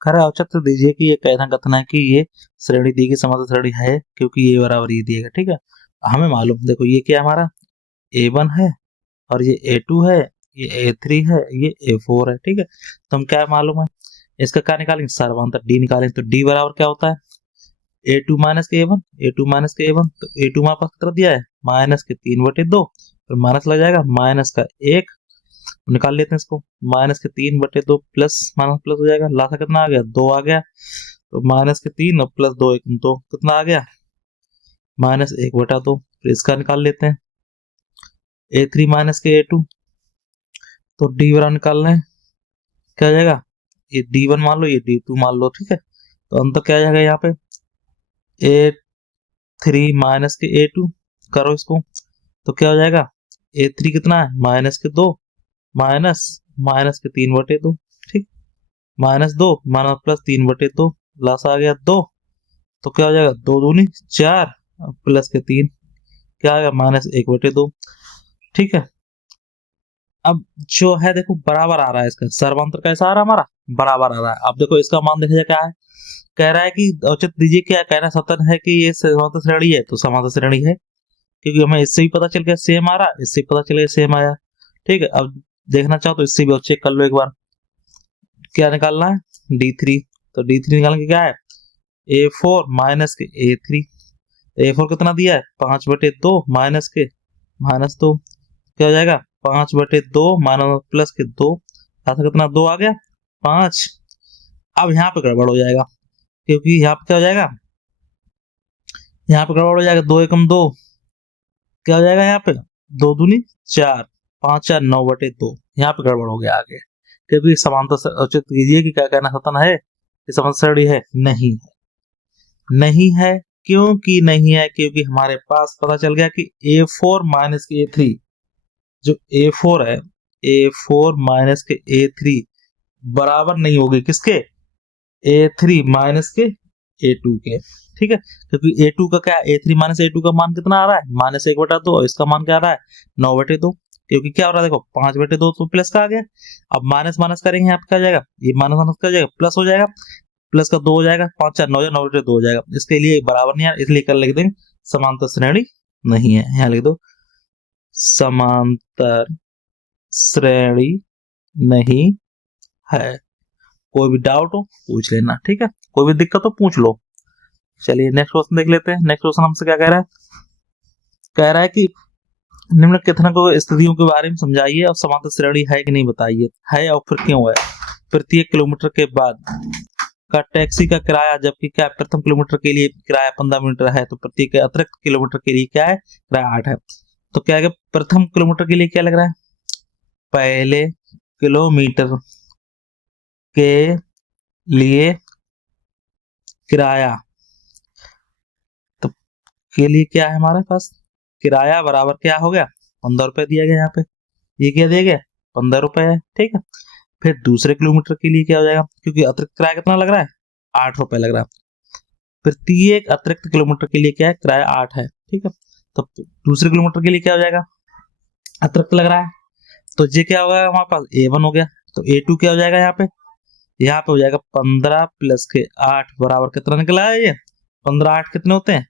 खरा औचित्य दीजिए कि ये कहना कथन है कि ये श्रेणी दी गई समांतर श्रेणी है क्योंकि ये बराबर ये दिएगा। ठीक है, हमें मालूम, देखो ये क्या हमारा A1 है और ये A2 है, ये A3 है, ये A4 है। ठीक है, तो हम क्या मालूम है, इसका क्या निकालेंगे, सर्वांतर D निकालेंगे। तो D बराबर क्या होता है, A2 माइनस के A1, A2 माइनस के A1। तो A2 हमारे पास कितना दिया है, माइनस के 3/2, फिर माइनस लग जाएगा माइनस का 1, निकाल लेते हैं इसको, माइनस के 3/2 प्लस माइनस प्लस हो जाएगा, लासा कितना आ गया, 2 आ गया। तो माइनस के 3 और प्लस 2 तो कितना आ गया, माइनस 1/2। फिर इसका निकाल लेते हैं, A3 माइनस के A2। तो D बराबर निकालना है, क्या आ जाएगा, ये D1 मान लो, ये D2 मान लो। ठीक है, तो अंतर क्या आ जाएगा यहाँ पे, A3 माइनस के A2, करो इसको, तो क्या हो जाएगा, A3 कितना है, माइनस के 2 माइनस माइनस के 3/2। ठीक, माइनस 2 माइनस प्लस 3/2, प्लस आ गया 2। तो क्या हो जाएगा, 2 दूनी 4 प्लस के 3, क्या आएगा, माइनस 1/2। ठीक है, अब जो है देखो बराबर आ रहा है, इसका सर्वांतर कैसा आ रहा है हमारा, बराबर आ रहा है। अब देखो इसका मान देखा जाए क्या है, कह रहा है कि औचित्य दीजिए, क्या कहना सतन है कि ये समांतर श्रेणी है, तो समांतर श्रेणी है क्योंकि हमें इससे भी पता चल गया सेम आ रहा, इससे पता चल गया सेम आया। ठीक है, अब देखना चाहो तो इससे भी चेक कर लो एक बार, क्या निकालना है, D3। तो D3 निकालने क्या है, A4 माइनस के A3। A4 कितना दिया है, 5/2 माइनस के -2, क्या हो जाएगा, 5/2 माइनस प्लस के 2, ऐसा कितना 2 आ गया 5। अब यहाँ पे गड़बड़ हो जाएगा क्योंकि यहाँ पे क्या हो जाएगा, यहाँ पे गड़बड़ हो जाएगा, 2 एकम 2, क्या हो जाएगा यहाँ पे, 2 दूनी 4, 5 4 9/2, यहाँ पे गड़बड़ हो गया आगे, क्योंकि समांतर औचित्य कीजिए कि क्या कहना सतन है, समांतर श्रेणी है, नहीं है, नहीं है। क्योंकि नहीं है, क्योंकि हमारे पास पता चल गया कि A4 माइनस के A3, जो A4 है, A4 माइनस के A3 बराबर नहीं होगी किसके, A3 माइनस के A2 के। ठीक है, क्योंकि A2 का क्या है, A3 माइनस A2 का मान कितना आ रहा है, -1/2, और इसका मान क्या आ रहा है, 9/2। क्योंकि क्या हो रहा है देखो, 5/2 तो प्लस का आ गया, अब माइनस माइनस करेंगे, यहाँ पे क्या हो जाएगा, ये माइनस माइनस क्या हो जाएगा, प्लस हो जाएगा, प्लस का 2 हो जाएगा, 5 4 9 9/2 हो जाएगा। इसके लिए बराबर नहीं है, इसलिए कल लिख देंगे समांतर श्रेणी नहीं है, यहाँ लिख दो समांतर श्रेणी नहीं है। कोई भी डाउट हो पूछ लेना, ठीक है, कोई भी दिक्कत हो पूछ लो। चलिए नेक्स्ट क्वेश्चन देख लेते हैं। नेक्स्ट क्वेश्चन हमसे क्या कह रहा है, कह रहा है कि निम्न कथनों को स्थितियों के बारे में समझाइए और समांतर श्रेणी है कि नहीं बताइए, है और फिर क्यों है। प्रत्येक किलोमीटर के बाद का टैक्सी का किराया, जबकि क्या प्रथम किलोमीटर के लिए किराया 15 मिनट है, तो प्रत्येक अतिरिक्त किलोमीटर के लिए क्या है, किराया 8 है। तो क्या है, प्रथम किलोमीटर के लिए क्या लग रहा है, पहले किलोमीटर के लिए किराया, तो के लिए क्या है हमारे पास, किराया बराबर क्या हो गया, 15 रुपए दिया गया यहाँ पे, ये क्या दिया गया, 15 रुपए है। ठीक है, फिर दूसरे किलोमीटर के लिए क्या हो जाएगा, क्योंकि अतिरिक्त किराया कितना लग रहा है, 8 रुपए लग रहा है। प्रत्येक अतिरिक्त किलोमीटर के लिए क्या है, किराया 8 है। ठीक है, तो दूसरे किलोमीटर के लिए क्या हो जाएगा, अतिरिक्त लग रहा है, तो ये क्या होगा हमारे पास, A1 हो गया। तो A2 क्या हो जाएगा यहाँ पे, यहाँ पे हो जाएगा 15 प्लस के 8 बराबर कितना निकला है, ये 15 8 कितने होते हैं,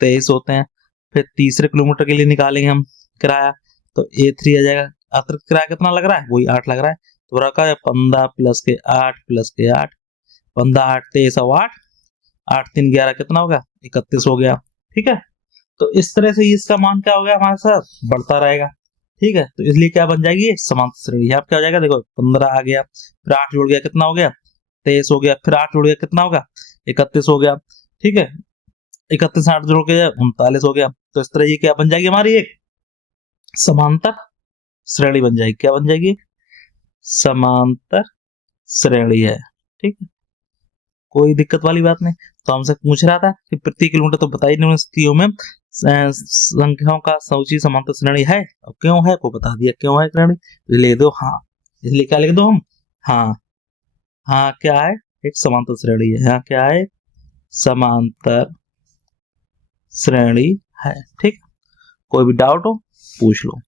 23 होते हैं। फिर तीसरे किलोमीटर के लिए निकालेंगे हम किराया, तो A3 आ जाएगा, अतिरिक्त किराया कितना लग रहा है, वही 8 लग रहा है। तो रखा है 15 प्लस के 8 प्लस के 8, 15 8 23 और 8 8 3 11 कितना होगा, 31 हो गया। ठीक है, तो इस तरह से इसका मान क्या हो गया हमारे साथ, बढ़ता रहेगा। ठीक है, तो इसलिए क्या बन जाएगी, समांतर श्रेणी। यहाँ क्या हो जाएगा, देखो 15 आ गया, फिर 8 जुड़ गया कितना हो गया, 23 हो गया, फिर 8 जुड़ गया कितना होगा, 31 हो गया। ठीक है, 31 8 जोड़ के 39 हो गया। तो इस तरह ये क्या बन जाएगी, हमारी एक समांतर श्रेणी बन जाएगी। क्या बन जाएगी, समांतर श्रेणी है। ठीक है, कोई दिक्कत वाली बात नहीं। तो हमसे पूछ रहा था कि प्रति किलोमीटर, तो बताइए निम्न स्थितियों में संख्याओं का सूची समांतर श्रेणी है, और क्यों है को बता दिया, क्यों है श्रेणी, ले दो हाँ, इसलिए क्या लिख दो हम, हाँ हाँ क्या है, एक समांतर श्रेणी है, हाँ क्या है, समांतर श्रेणी है। ठीक, कोई भी डाउट हो पूछ लो।